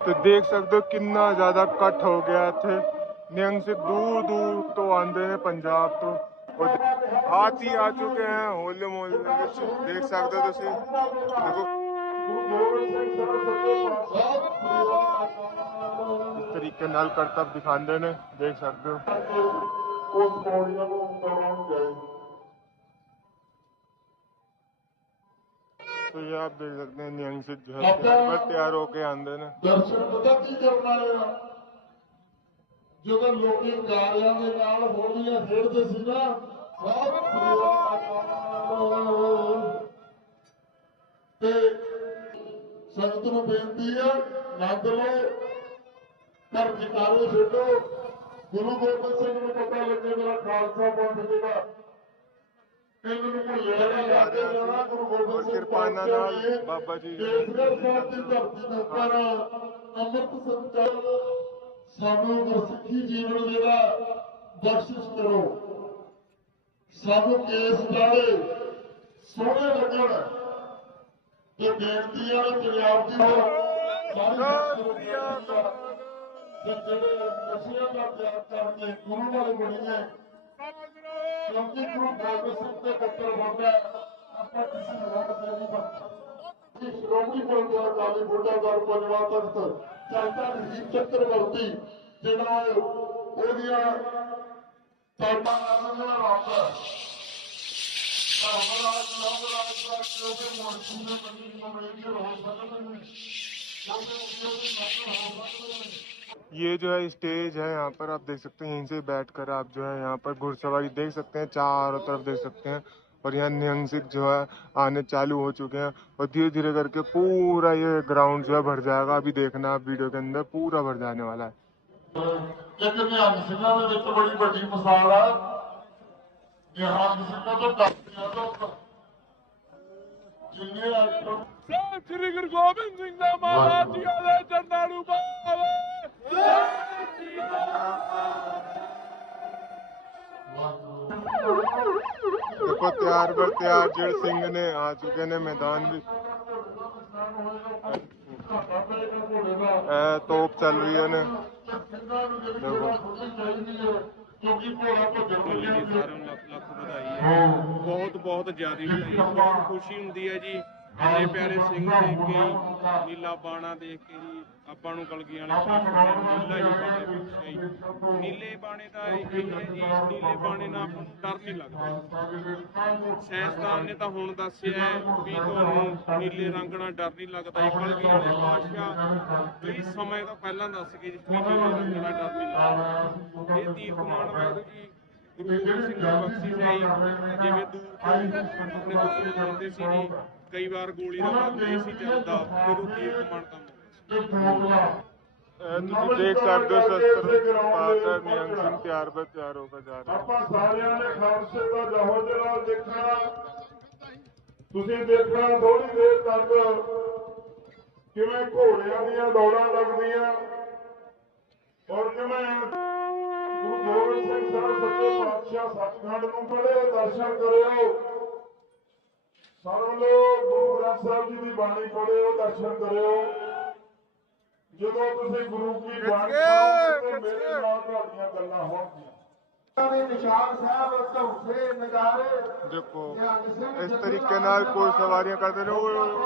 तो देख सकते हो कितना ज़्यादा कट हो गया थे नियंग से दूर दूर तो आंदे ने पंजाब तो। और ਔਰ ਆਜ ਹੀ ਆ ਚੁੱਕੇ हैं ਹੋਲੇ ਮੋਹੱਲੇ ਦੇ ਵਿੱਚ ਦੇਖ ਸਕਦੇ ਹੋ ਤੁਸੀਂ ਦੇਖੋ ਇਸ ਤਰੀਕੇ ਨਾਲ ਕਰਤੱਵ ਦਿਖਾਉਂਦੇ ਨੇ ਦੇਖ ਸਕਦੇ ਹੋ ਉਸ ਪੌੜੀਆਂ ਨੂੰ ਉਤਰਨ ਗਏ तो ये आप देख सकते हैं निहंग सिंह जो है बस तैयार होके आंदे ने ਦਰਸ਼ਨ ਪਤਾ ਕੀ ਕਰਨ ਆਏ ਆ ਜਦੋਂ ਲੋਕੀ ਗਾਰਿਆਂ ਦੇ ਨਾਲ ਹੋਲੀਆਂ ਖੇਡਦੇ ਸੀ ਨਾ ਸਭ ਤੇ ਸੰਗਤ ਨੂੰ ਬੇਨਤੀ ਹੈ ਨੰਦ ਲਓ ਪਰ ਜਿਕਾਰੇ ਛੱਡੋ। ਗੁਰੂ ਗੋਬਿੰਦ ਸਿੰਘ ਨੂੰ ਪਤਾ ਲੱਗੇ ਮੇਰਾ ਖਾਲਸਾ ਪੰਥ ਜਿਹੜਾ। ਕਿਰਪਾਨਾਂ ਨਾਲ ਬਾਬਾ ਜੀ। ਕੇਸਗੜ੍ਹ ਸਾਹਿਬ ਦੀ ਧਰਤੀ ਦੇ ਉੱਪਰ ਅੰਮ੍ਰਿਤ ਸੰਚਾਰ ਸਾਨੂੰ ਗੁਰਸਿੱਖੀ ਜੀਵਨ ਜਿਹੜਾ ਬਖਸ਼ਿਸ਼ ਕਰੋ। ਸਾਨੂੰ ਕੇਸ ਵਾਲੇ ਸੋਹਣੇ ਲੱਗਣ। ਤੇ ਬੇਨਤੀ ਆ ਪੰਜਾਬ ਦੀ ਹੋ ਤੇ ਜਿਹੜੇ ਨਸ਼ਿਆਂ ਦਾ ਤਿਆਗ ਕਰਕੇ ਗੁਰੂ ਵਾਲੇ ਬਣੀਏ ਕਿਉਂਕਿ ਗੁਰੂ ਗੋਬਿੰਦ ਸਿੰਘ ਦੇ ਪੁੱਤਰ ਹੁੰਦਾ ਆਪਾਂ ਕਿਸੇ ਰੋਡ ਤੇ ਨਹੀਂ ਬਣਦੇ। ਸ਼੍ਰੋਮਣੀ ਗੁਰਦੁਆਰਾ ਅਕਾਲੀ ਬੁੱਢਾਦਾਰ ਪੰਜਵਾ ਤਖਤ ਚਾਚਾ ਜੀ ਚੱਕਰਵਰਤੀ ਜਿਹੜਾ ਉਹਦੀਆਂ ये जो है स्टेज है यहाँ पर, आप देख सकते हैं यहीं से बैठकर आप जो है यहाँ पर घुड़सवारी देख सकते हैं, चारों तरफ़ देख सकते हैं, और यहाँ निहंग जो है आने चालू हो चुके हैं, और धीरे धीरे करके पूरा ये ग्राउंड जो है भर जाएगा। अभी देखना आप वीडियो के अंदर, पूरा भर जाने वाला है। लेकिन हम बड़ी बड़ी मिसाल है। कि हम तो श्री गुरु गोविंद सिंह का महाराज जी आवे जरनाड़ू बावे देखो त्यार पर त्यार जड़ सिंह ने आ चुके ने मैदान भी। तोप चल रही है ने ਹੈ ਕਿਉਂਕਿ ਘੋੜਾ ਭੱਜਣ ਜੀ ਸਾਰਿਆਂ ਨੂੰ ਲੱਖ ਲੱਖ ਵਧਾਈ ਹੈ ਬਹੁਤ ਬਹੁਤ ਜ਼ਿਆਦਾ ਵਧਾਈ ਹੈ। ਬਹੁਤ ਖੁਸ਼ੀ ਹੁੰਦੀ ਹੈ ਜੀ। ਇੰਨੇ ਪਿਆਰੇ ਸਿੰਘ ਦੇਖ ਕੇ, ਨੀਲਾ ਬਾਣਾ ਦੇਖ ਕੇ ਜੀ। ਆਪਾਂ ਨੂੰ ਕਲਗੀਆਂ ਵਾਲੇ ਨੇ ਨੀਲਾ ਹੀ। ਬਾਣੇ ਦਾ ਇਹ ਹੈ ਜੀ ਨੀਲੇ ਬਾਣੇ ਨਾਲ ਆਪਾਂ ਨੂੰ ਡਰ ਨਹੀਂ ਲੱਗਦਾ। ਸੈਂਸਦਾਨ ਨੇ ਤਾਂ ਹੁਣ ਦੱਸਿਆ ਵੀ ਤੁਹਾਨੂੰ ਨੀਲੇ ਰੰਗ ਨਾਲ ਡਰ ਨਹੀਂ ਲੱਗਦਾ ਇਹ ਕਲਗੀਆਂ ਵਾਲੇ ਪਾਤਸ਼ਾਹ ਕਈ ਸਮੇਂ ਤੋਂ ਪਹਿਲਾਂ ਦੱਸ ਗਏ ਜੀ ਵੀ ਨੀਲੇ ਰੰਗ ਨਾਲ ਡਰ ਨਹੀਂ ਲੱਗਦਾ। ਇਹ ਤੀਰ ਕਮਾਨ ਵਾਹਿਗੁਰੂ ਜੀ ਗੁਰੂ ਸਿੰਘ। ਜਿਵੇਂ ਦੂਰ ਆਪਣੇ ਦੁਸ਼ਮਣ ਬਣਦੇ ਸੀ ਜੀ ਕਈ ਵਾਰ ਗੋਲੀ ਦਾ ਬੰਦ ਸੀ ਚੱਲਦਾ ਫਿਰ ਉਹ ਤੀਰ ਕਮਾਨ ਕੰਮ ਤੁਸੀਂ ਦੇਖ ਸਕਦੇ ਹੋ ਸ਼ਸਤਰ ਪਾकर ਨਿਹੰਗ ਸਿੰਘ ਤਿਆਰ ਬਰ ਤਿਆਰ ਹੋ ਕੇ ਜਾ ਰਹੇ ਆਪਾਂ ਸਾਰਿਆਂ ਨੇ ਖਾਲਸੇ ਦਾ ਜਹੋ ਜਲਾਲ ਦੇਖਣਾ। ਤੁਸੀਂ ਦੇਖਣਾ ਥੋੜੀ ਦੇਰ ਤੱਕ ਕਿਵੇਂ ਘੋੜਿਆਂ ਦੀਆਂ ਦੌੜਾਂ ਲੱਗਦੀਆਂ। ਔਰ ਕਿਵੇਂ ਗੁਰੂ ਗੋਬਿੰਦ ਸਿੰਘ ਸਾਹਿਬ ਸੱਚੇ ਪਾਤਸ਼ਾਹ ਸੱਚਖੰਡ ਨੂੰ ਪੜ੍ਹੇ, ਦਰਸ਼ਨ ਕਰਿਓ। ਸਰਵ ਲੋਕ ਗੁਰੂ ਗ੍ਰੰਥ ਸਾਹਿਬ ਜੀ ਦੀ ਬਾਣੀ ਪੜ੍ਹਿਓ ਦਰਸ਼ਨ ਕਰਿਓ। ਜਦੋਂ ਤੁਸੀਂ ਗੁਰੂ ਕੀ ਬਾਣੀ ਪੜ੍ਹੋਗੇ ਤੇ ਮੇਰੇ ਨਾਲ ਤੁਹਾਡੀਆਂ ਗੱਲਾਂ ਹੋਣਗੀਆਂ ਦੇ ਨਿਸ਼ਾਨ ਸਾਹਿਬ ਧੌਸੇ ਨਗਾਰੇ देखो इस तरीके नाल कोई सवारियां करते ने ओए ओए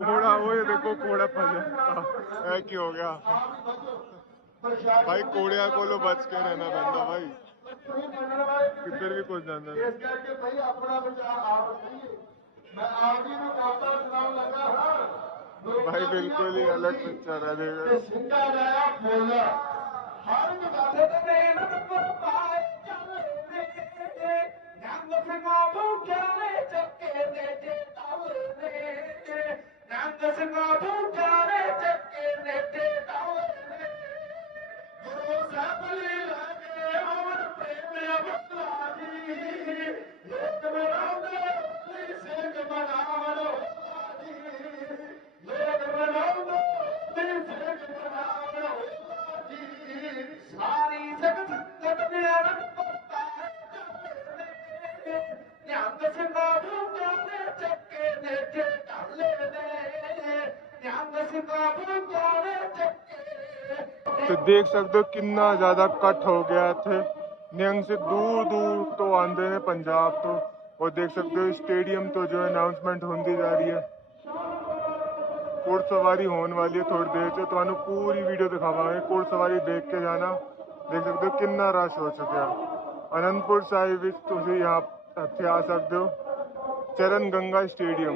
घोड़ा ओए देखो घोड़ा फस जाता है की हो गया भाई घोड़िया कोलो बच के रहना पैंदा भाई किधर भी कुछ जाना नहीं। ਇਸ ਕਰਕੇ ਭਾਈ ਆਪਣਾ ਵਿਚਾਰ ਆਪ ਕਹੀਏ ਮੈਂ ਆਪ ਜੀ ਨੂੰ ਕਾਤਾ ਸੁਣਾਉਣ ਲੱਗਾ ਹਾਂ भाई बिल्कुल ही अलग पिक्चर है ਤੇ देखो तो देख सकते हो कितना ज़्यादा कट हो गया थे। नियंग से दूर दूर तो आंदे हैं पंजाब तो। और देख सकते हो स्टेडियम तो जो अनाउंसमेंट होती जा रही है। घोड़ सवारी होने वाली है थोड़ी देर से। तो पूरी वीडियो दिखावे घोड़ सवारी देख के जाना। देख सकते हो कि रश हो चुका अनंतपुर साहिब तुम यहाँ इतने आ सकते हो। चरण गंगा स्टेडियम।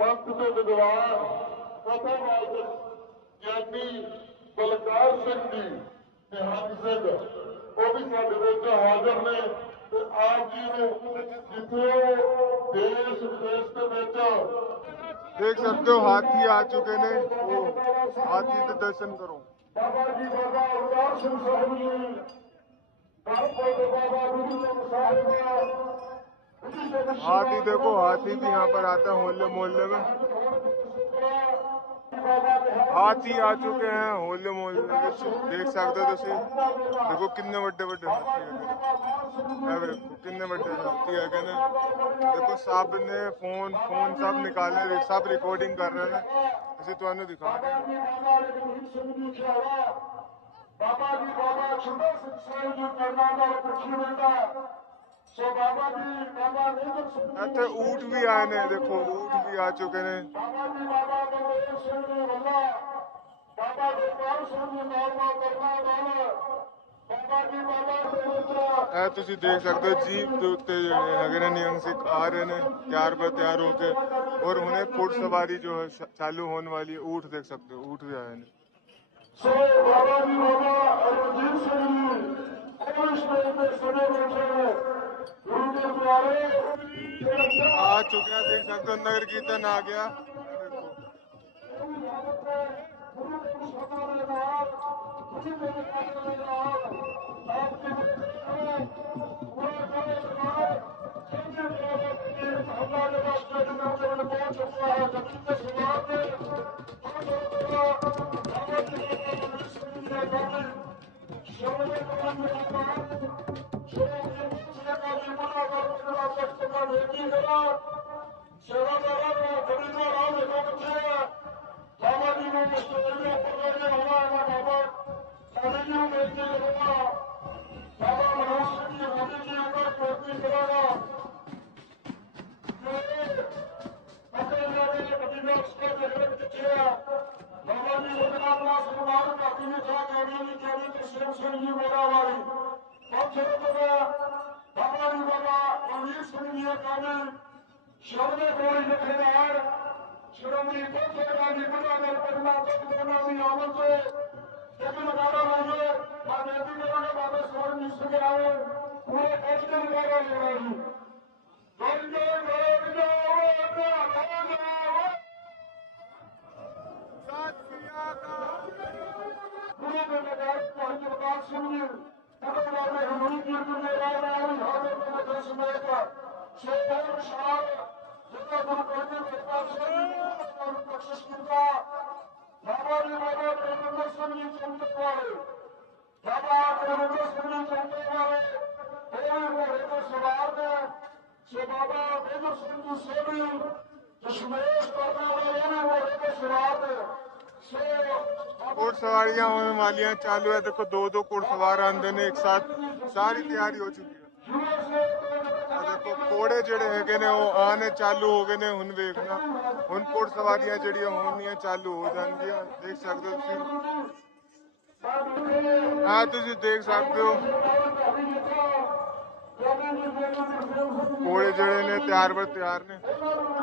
ਪੰਥ ਦੇ ਵਿਦਵਾਨ ਫਤਿਹਵਾਦ ਗਿਆਨੀ ਬਲਕਾਰ ਸਿੰਘ ਜੀ ਨਿਹੰਗ ਸਿੰਘ ਉਹ ਵੀ ਸਾਡੇ ਵਿੱਚ ਹਾਜ਼ਰ ਨੇ ਤੇ ਆਪ ਜੀ ਨੂੰ ਜਿੱਥੇ ਉਹ ਦੇਸ਼ ਵਿਦੇਸ਼ ਦੇ ਵਿੱਚ ਦੇਖ ਸਕਦੇ ਹੋ ਹਾਥੀ ਆ ਚੁੱਕੇ ਨੇ ਉਹ ਹਾਥੀ ਦੇ ਦਰਸ਼ਨ ਕਰੋ ਬਾਬਾ ਜੀ ਬਾਬਾ ਅਵਤਾਰ ਸਿੰਘ ਸਾਹਿਬ ਜੀ ਕਾਰਪੋਰੇਟ ਬਾਬਾ ਗੁਰੂ ਸਿੰਘ ਸਾਹਿਬ हाथी देखो, हाथी भी यहाँ पर आता है होले मोहल्ले में। हाथी आ चुके हैं होले मोहल्ले में देख सकते हो तो देखो कितने बड़े बड़े हाथी है। कितने बड़े हाथी है, कहने। देखो सबने फ़ोन फ़ोन सब निकाले, सब रिकॉर्डिंग कर रहे हैं। इसे तो दिखा रहे इतने तो ऊट भी आए ने देखो ऊट भी आ चुके ने देख सकते हो जीप के उगने नियम सिख आ रहे ने तैयार पर तैयार होके। और उन्हें कुट सवारी जो है चालू होने वाली है ऊट देख सकते हो ऊट भी आए ने आ चुके हैं देख सकते हो नगर कीर्तन आ गया। कष्ट काम होती सेवा करा Thank you. घुड़सवारियाँ होने वाली हैं चालू है। देखो दो दो घुड़सवार आंदे ने एक साथ। सारी तैयारी हो चुकी है। देखो कोड़े जेडे है ने, वो आने चालू हो गए ने हूँ वेखना हूँ घुड़सवारियाँ जड़िया होनिया चालू हो जाएगी देख सकते हो तुम हाँ तुम देख सकते हो। घोड़े जड़े ने, तैयार पर तैयार ने।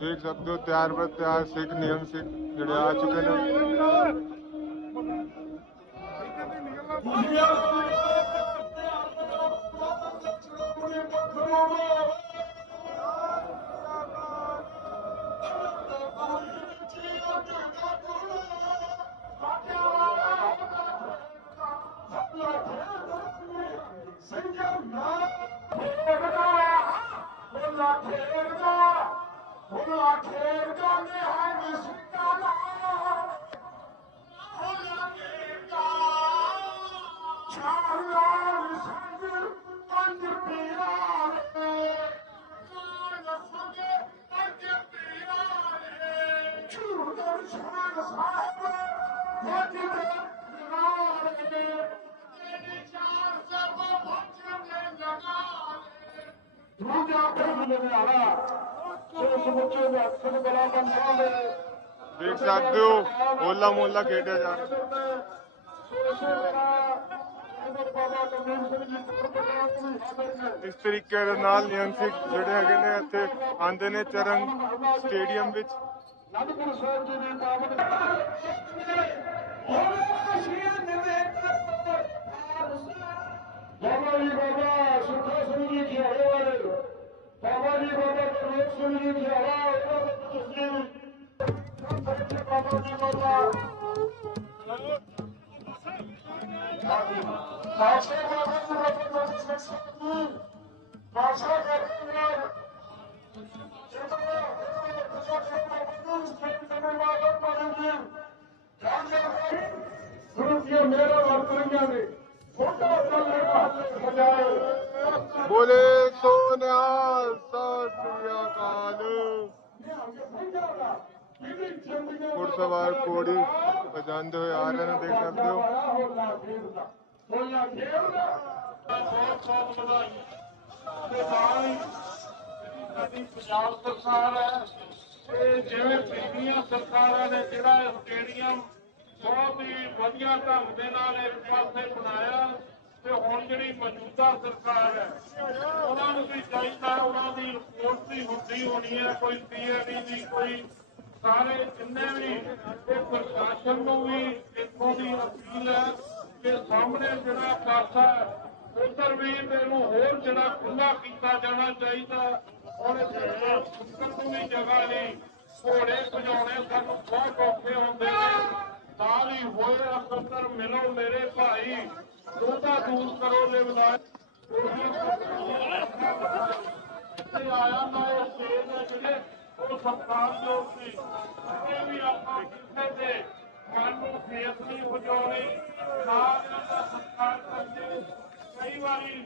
देख सकते हो त्यार पर त्यार सिख नियम सिख जड़े आ चुके हैं ਦੇਖ ਸਕਦੇ ਹੋ, ਹੋਲਾ ਮੋਹਲਾ ਖੇਡਿਆ ਜਾ ਰਿਹਾ। ਇਸ ਤਰੀਕੇ ਦੇ ਨਾਲ ਨਿਯਮ ਸਿੰਘ ਜਿਹੜੇ ਹੈਗੇ ਨੇ ਇੱਥੇ ਆਂਦੇ ਨੇ ਚਰਨ ਸਟੇਡੀਅਮ ਵਿੱਚ। నలుగురు సోదరులు కాబట్టి বাবারি বাবা সুখা সুন্দরী কি হওয়ারে বাবারি বাবা রোগ সুন্দরী কি হওয়া বাবারি বাবা। ভাষা ভাষা ਬੋਲੇ ਸੋਨਿਆ ਸਤਿ ਅਕਾਲ ਘੁੜਸਵਾਰ ਕੋੜੀ ਵਜਾਉਂਦੇ ਹੋਏ ਆ ਰਹੇ ਨੇ, ਦੇਖ ਸਕਦੇ ਹੋ। ਤੇ ਨਾਲ ਹੀ ਪੰਜਾਬ ਸਰਕਾਰ ਹੈ। ਤੇ ਜਿਵੇਂ ਪਿਛਲੀਆਂ ਸਰਕਾਰਾਂ ਨੇ ਜਿਹੜਾ ਸਟੇਡੀਅਮ ਬਹੁਤ ਹੀ ਵਧੀਆ ਢੰਗ ਦੇ ਨਾਲ ਇੱਕ ਪਾਸੇ ਬਣਾਇਆ ਤੇ ਹੁਣ ਜਿਹੜੀ ਮੌਜੂਦਾ ਸਰਕਾਰ ਹੈ, ਉਹਨਾਂ ਨੂੰ ਵੀ ਚਾਹੀਦਾ ਉਹਨਾਂ ਦੀ ਰਿਪੋਰਟ ਵੀ ਹੁੰਦੀ ਹੋਣੀ ਹੈ, ਕੋਈ ਪੀਐਡੀ ਦੀ, ਕੋਈ ਸਾਰੇ ਜਿੰਨੇ ਵੀ ਤੇ ਪ੍ਰਸ਼ਾਸਨ ਨੂੰ ਵੀ ਇੱਥੋਂ ਦੀ ਅਪੀਲ ਹੈ ਕਿ ਸਾਹਮਣੇ ਜਿਹੜਾ ਪਾਸਾ ਉਧਰ ਵੀ ਇਹਨੂੰ ਹੋਰ ਜਿਹੜਾ ਖੁੱਲਾ ਕੀਤਾ ਜਾਣਾ ਚਾਹੀਦਾ। ਔਰ ਇੱਥੇ ਸੁੱਕਣ ਨੂੰ ਵੀ ਜਗ੍ਹਾ ਨਹੀਂ ਘੋੜੇ ਭਜਾਉਣੇ ਸਾਨੂੰ ਬਹੁਤ ਔਖੇ ਹੁੰਦੇ ਨੇ ਨਾਲ ਹੀ ਹੋਏ ਅਕੰਦਰ ਮਿਲੋ ਮੇਰੇ ਭਾਈ ਦੋਤਾ ਦੂਰ ਕਰੋ ਲਿਵਦਾ ਤੇ ਆਇਆ ਨਾ ਉਹ ਸੇਲ ਹੈ ਜਿਹੜੇ ਉਹ ਸਰਕਾਰ ਜੋ ਸੀ ਇਹ ਵੀ ਆਪਾਂ ਕਿਸੇ ਦੇ ਮਨ ਨੂੰ ਫੇਸ ਨਹੀਂ ਵਜਾਉਣੀ ਨਾ ਇਹਨਾਂ ਦਾ ਸਤਿਕਾਰ ਕਰਦੇ ਕਈ ਵਾਰੀ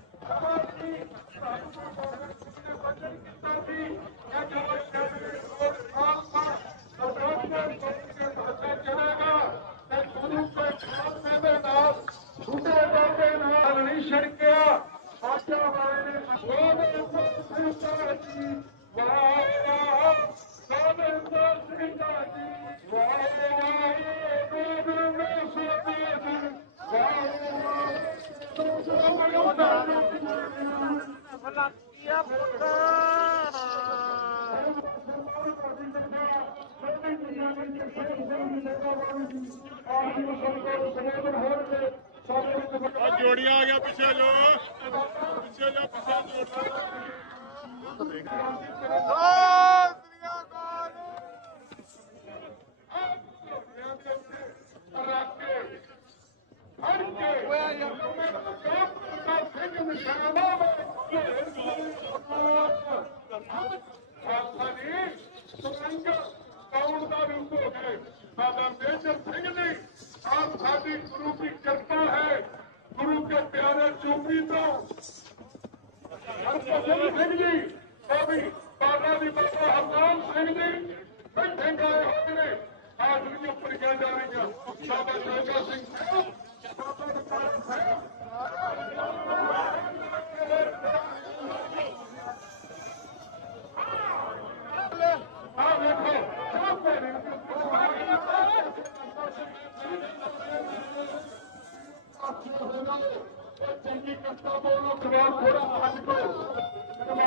जोड़िया आ गया पीछे लो पीछे लो पीछे जोड़िया हाँ। ਪਿੱਛੇ ਜੋ ਪਿੱਛੇ ਕੌਣ ਦਾ ਰੂਪ ਹੋ ਗਏ ਸਾਡਾ ਮੇਜਰ ਸਿੰਘ ਨੇ ਆਪ ਸਾਡੀ ਗੁਰੂ ਦੀ ਕਿਰਪਾ ਹੈ ਗੁਰੂ ਕੇ ਪਿਆਰੇ ਚੂਪੀ ਤੋਂ ਹਰਭਜਨ ਸਿੰਘ ਜੀ ਉਹ ਵੀ ਬਾਬਾ ਦੀ ਬਾਬਾ ਹਰਨਾਮ ਸਿੰਘ ਜੀ ਬੈਠੇ ਗਏ ਹੋਏ ਨੇ ਆਦਮੀਆਂ ਪਰਿਆਂ ਜਾ ਰਹੀਆਂ ਬਾਬਾ ਜੋਗਾ ਸਿੰਘ ਸਾਹਿਬ ਬਾਬਾ ਦਰਬਾਰ ਸਾਹਿਬ ਆ ਵੇਖੋ ਸਭ ਤੇਰੇ ਚੰਗੀ ਕਸਤਾ ਬੋਲੋ ਜਵਾਬ ਥੋੜਾ ਅੱਜ ਕੋ ਸੇਵਾ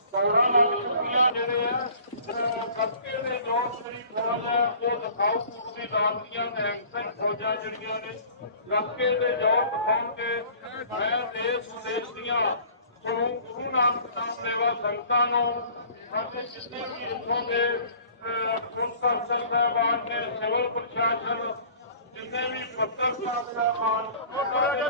ਦੌੜਾਂ ਲੱਗ ਚੁੱਕੀਆਂ ਜਿਹੜੇ ਕੱਕੇ ਦੇ ਜੋਰ ਜਿਹੜੀ ਫੌਜ ਆ, ਉਹ ਦਿਖਾਉ ਕੂਟ ਦੀ ਲਾਤੀਆਂ ਨੈਮ ਸਿੰਘ ਫੌਜਾਂ ਜਿਹੜੀਆਂ ਨੇ ਕੱਕੇ ਦੇ ਜੋਰ ਦਿਖਾਉਣ ਕੇ ਮੈਂ ਦੇਸ਼ ਵਿਦੇਸ਼ ਦੀਆਂ ਸੋ ਗੁਰੂ ਨਾਨਕ ਨਾਮ ਲੈਵਾ ਸੰਗਤਾਂ ਨੂੰ, ਅਤੇ ਜਿੰਨੇ ਵੀ ਇੱਥੋਂ ਦੇ ਸੁਲਤਾਨ ਸਾਹਿਬਾਨ ਨੇ, ਸਿਵਲ ਪ੍ਰਸ਼ਾਸਨ, ਜਿੰਨੇ ਵੀ ਪੱਤਰਕਾਰ ਸਾਹਿਬਾਨ, ਉਹਨਾਂ ਦੇ